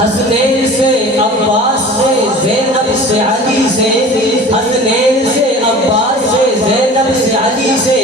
حسنین سے عباس سے زینب سے علی سے، حسنین سے عباس سے زینب سے علی سے،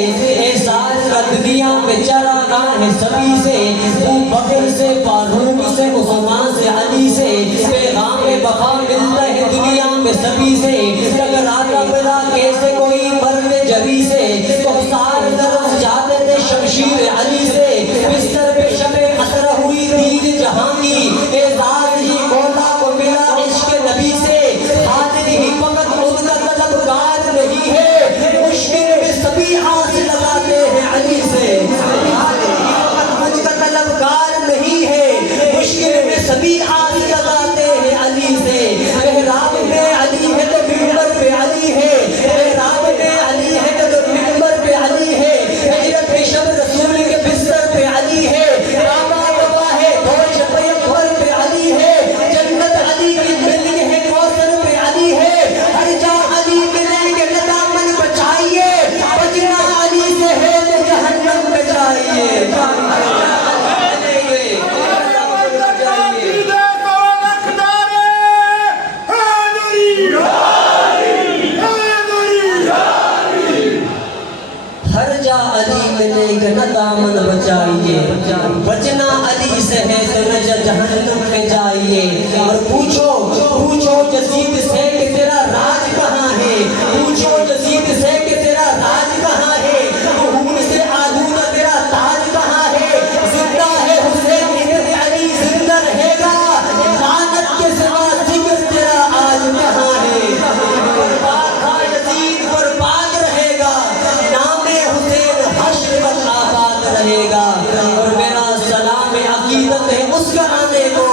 احسان کا دنیا میں چراغاں ہے سبھی سے، ابوبکر سے فاروق سے عثمان سے علی سے، پیغام بقا ملتا ہے دنیا میں سبھی سے، ٹکراتا بلا کیسے کوئی مرد جری سے، کوثر درس جاتے تھے شمشیر علی سے، بستر پہ شب اثر ہوئی دید جہاں کی، اعزاز ہی مولا کو ملا عشق نبی سے، حاضر ہی فقط ان کا طلبگار نہیں ہے، مشکل میں سبھی آس لگاتے ہیں علی سے، حاضر ہی فقط ان کا طلبگار نہیں ہے، مشکل میں سبھی آس لگاتے ہیں علی سے، محراب میں علی ہے تو منبر پہ علی ہے، محراب میں علی ہے تو منبر پہ علی ہے، ہجرت کے شب رسول کے بستر پہ علی ہے، کعبہ گواہ ہے گوش پیغمبر پہ علی ہے، جنت علی کی بلڈنگ ہے کوثر پہ علی ہے، ہر جا علی ملیں گے نہ دامن بچائیے، بچنا علی سے ہے تو جہنم میں جائیے، ہر جا علی ملے گا نہ دامن بچائیے، بچنا علی سے ہے تو نہ جہنم میں جائیے، اور پوچھو یزید سے کہ تیرا راج کہاں ہے، پوچھو یزید سے کہ تیرا راج کہاں ہے، خون سے آلودہ تیرا تاج کہاں ہے، زندہ ہے حسین ابن علی زندہ رہے گا، لعنت کے سوا ذکر تیرا آج کہاں ہے، برباد تھا یزید برباد رہے گا، نام حسین حشر پر آباد رہے گا، اور میرا سلام عقیدت ہے اس گھرانے کو،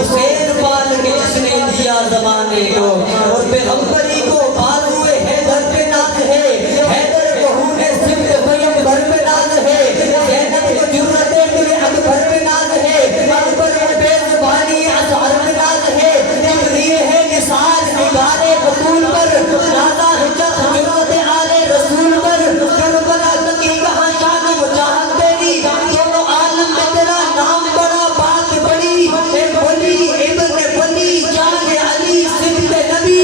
حسین پال کے جس نے دیا زمانے کو، اور پیغمبری کو بازوئے حیدر پہ ناز ہے، حیدر کو خون سبط پیغمبر پہ ناز ہے، زینب کو جرت دل اکبر پہ ناز ہے، اکبر کو بے زبانی اظہر پہ ناز ہے، جبریل ہے نثار نگار بطول پر، نازا ہے جرت آل رسول پر، کربلا تکی کہاں شان و جہاں تیری، دونوں عالم میں تیرا نام بڑا بات بڑی، اے ولی ابن ولی جان علی سبط نبی،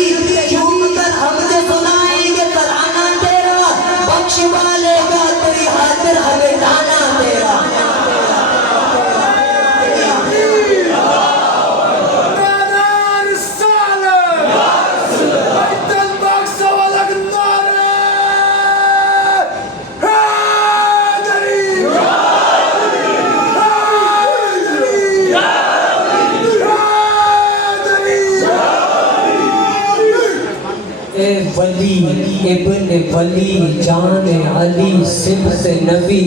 جھوم کر حمد سنائیں گے ترانہ تیرا، بخش والے گا تیری خاطر ہمیں دانا تیرا، اے ولی ابن ولی جان علی سبط نبی،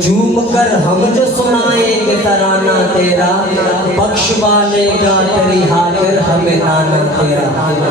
جھوم کر ہم جو سنائیں گے ترانہ تیرا، بخش والے گا تیری خاطر ہمیں دانا تیرا۔